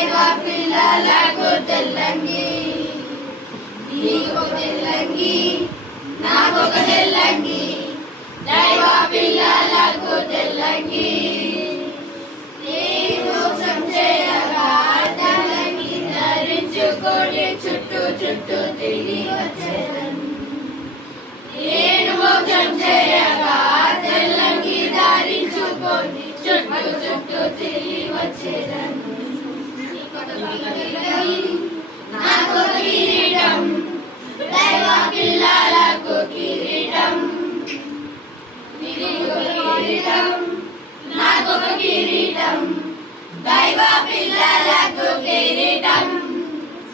దైవ పిల్లలకు తెల్లంగి, నీకొక తెల్లంగి నాకొక తెల్లంగి, దైవ పిల్లలకు తెల్లంగి. మోక్షం చేయగా తెల్లంగి ధరించుకొని చుట్టూ చుట్టూ తిరిగి వచ్చేదను. నేను మోక్షం చేయగా తెల్లంగి ధరించుకొని చుట్టూ చుట్టూ తిరిగి వచ్చేదను. నాకొక కిరీటం, దైవ పిల్లలకు కిరీటం, నాకొక కిరీటం, దైవ పిల్లలకు కిరీటం.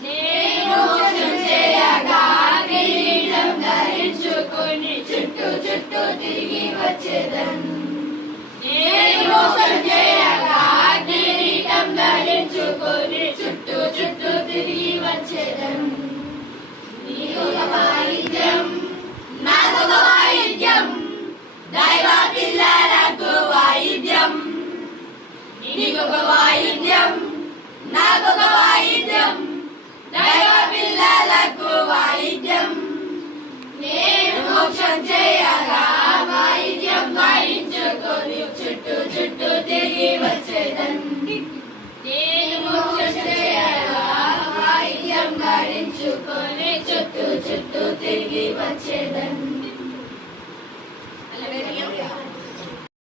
నేను మోక్షం చేయగా కిరీటం ధరించుకొని చుట్టూ చుట్టూ తిరిగి వచ్చేదను. నేను మోక్షం